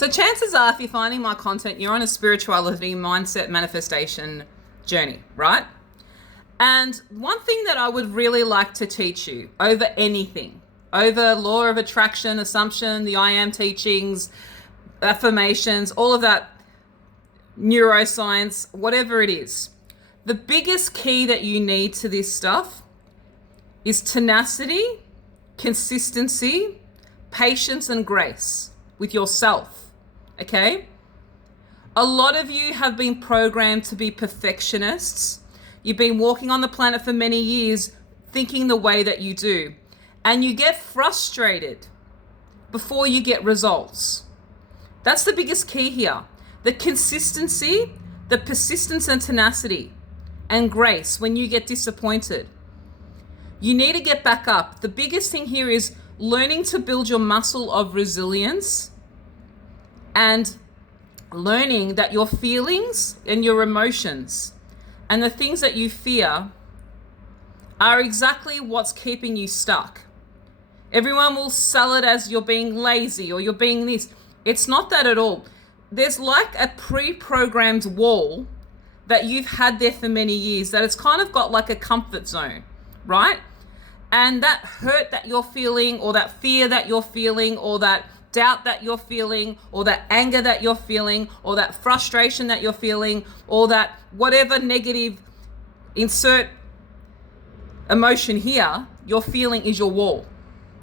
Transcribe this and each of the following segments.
So chances are, if you're finding my content, you're on a spirituality mindset manifestation journey, right? And one thing that I would really like to teach you over anything, over law of attraction, assumption, the I am teachings, affirmations, all of that, neuroscience, whatever it is, the biggest key that you need to this stuff is tenacity, consistency, patience, and grace with yourself, okay? A lot of you have been programmed to be perfectionists. You've been walking on the planet for many years thinking the way that you do, and you get frustrated before you get results. That's the biggest key here. The consistency, the persistence and tenacity, and grace when you get disappointed. You need to get back up. The biggest thing here is learning to build your muscle of resilience and learning that your feelings and your emotions and the things that you fear are exactly what's keeping you stuck. Everyone will sell it as you're being lazy or you're being this. It's not that at all. There's like a pre-programmed wall that you've had there for many years that it's kind of got like a comfort zone, right? And that hurt that you're feeling, or that fear that you're feeling, or that doubt that you're feeling, or that anger that you're feeling, or that frustration that you're feeling, or that whatever negative insert emotion here you're feeling is your wall,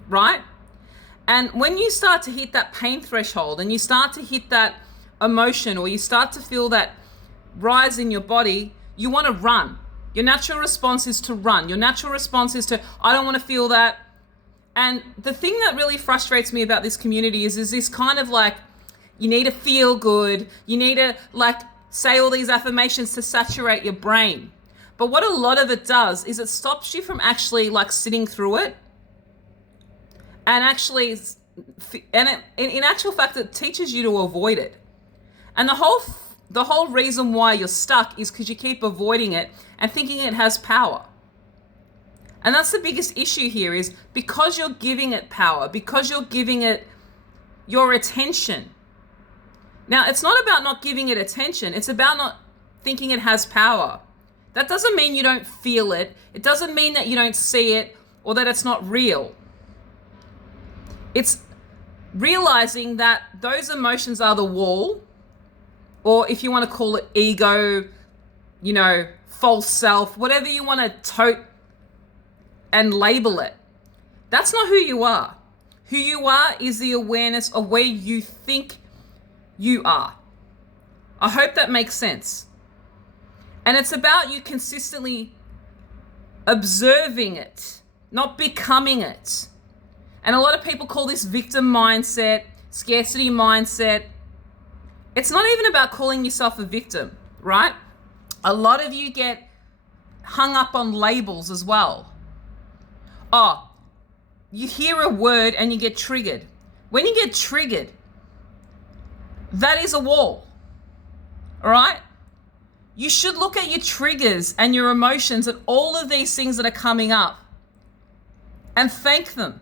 right? And when you start to hit that pain threshold and you start to hit that emotion, or you start to feel that rise in your body, you want to run. Your natural response is to run. Your natural response is to, I don't want to feel that. And the thing that really frustrates me about this community is this kind of like, you need to feel good. You need to like say all these affirmations to saturate your brain. But what a lot of it does is it stops you from actually like sitting through it. And actually, in actual fact, it teaches you to avoid it. And the whole reason why you're stuck is because you keep avoiding it and thinking it has power. And that's the biggest issue here, is because you're giving it power, because you're giving it your attention. Now, it's not about not giving it attention. It's about not thinking it has power. That doesn't mean you don't feel it. It doesn't mean that you don't see it or that it's not real. It's realizing that those emotions are the wall, or if you want to call it ego, false self, whatever you want to tote and label it. That's not who you are. Who you are is the awareness of where you think you are. I hope that makes sense. And it's about you consistently observing it, not becoming it. And a lot of people call this victim mindset, scarcity mindset. It's not even about calling yourself a victim, right? A lot of you get hung up on labels as well. Oh, you hear a word and you get triggered. When you get triggered, that is a wall, all right? You should look at your triggers and your emotions and all of these things that are coming up and thank them.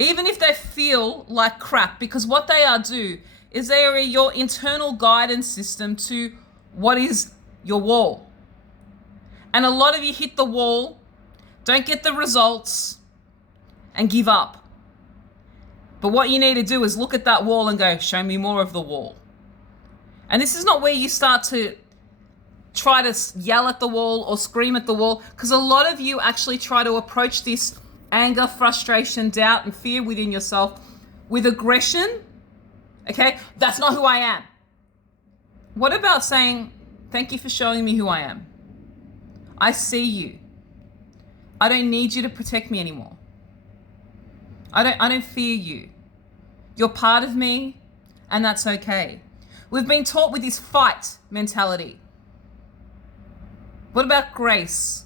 Even if they feel like crap, because what they do is they are your internal guidance system to what is your wall. And a lot of you hit the wall, don't get the results, and give up. But what you need to do is look at that wall and go, show me more of the wall. And this is not where you start to try to yell at the wall or scream at the wall, because a lot of you actually try to approach this anger, frustration, doubt, and fear within yourself with aggression. Okay, that's not who I am. What about saying, thank you for showing me who I am. I see you. I don't need you to protect me anymore. I don't fear you. You're part of me, and that's okay. We've been taught with this fight mentality. What about grace?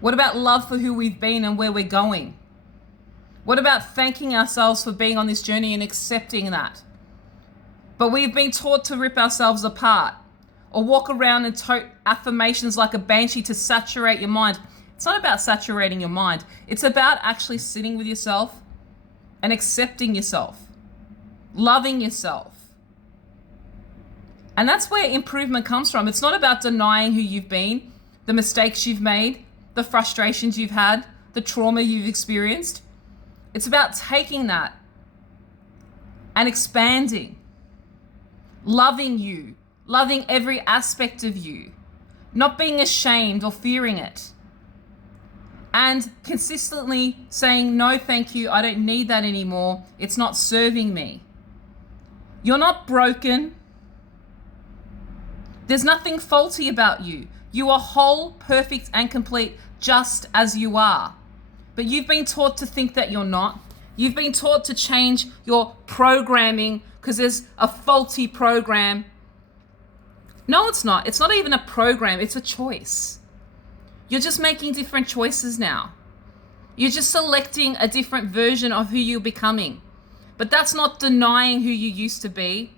What about love for who we've been and where we're going? What about thanking ourselves for being on this journey and accepting that? But we've been taught to rip ourselves apart or walk around and tote affirmations like a banshee to saturate your mind. It's not about saturating your mind. It's about actually sitting with yourself and accepting yourself. loving yourself. And that's where improvement comes from. It's not about denying who you've been, the mistakes you've made, the frustrations you've had, the trauma you've experienced. It's about taking that and expanding, loving you, loving every aspect of you, not being ashamed or fearing it, and consistently saying, no, thank you, I don't need that anymore. It's not serving me. You're not broken. There's nothing faulty about you. You are whole, perfect, and complete just as you are. But you've been taught to think that you're not. You've been taught to change your programming because there's a faulty program. No, it's not. It's not even a program. It's a choice. You're just making different choices now. You're just selecting a different version of who you're becoming. But that's not denying who you used to be.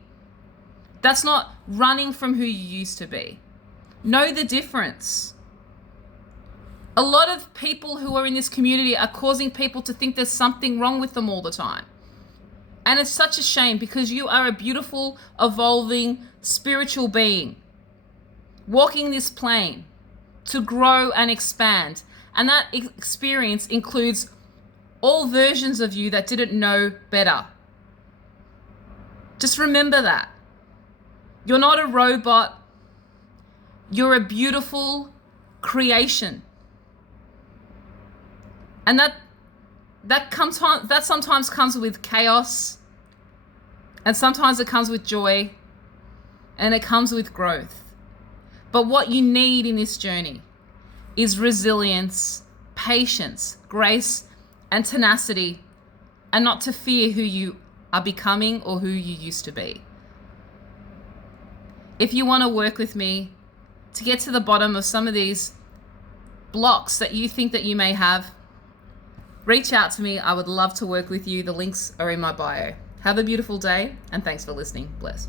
That's not running from who you used to be. Know the difference. A lot of people who are in this community are causing people to think there's something wrong with them all the time. And it's such a shame because you are a beautiful, evolving, spiritual being walking this plane to grow and expand. And that experience includes all versions of you that didn't know better. Just remember that. You're not a robot. You're a beautiful creation. And that sometimes comes with chaos, and sometimes it comes with joy, and it comes with growth. But what you need in this journey is resilience, patience, grace, and tenacity, and not to fear who you are becoming or who you used to be. If you want to work with me to get to the bottom of some of these blocks that you think that you may have, reach out to me. I would love to work with you. The links are in my bio. Have a beautiful day, and thanks for listening. Bless.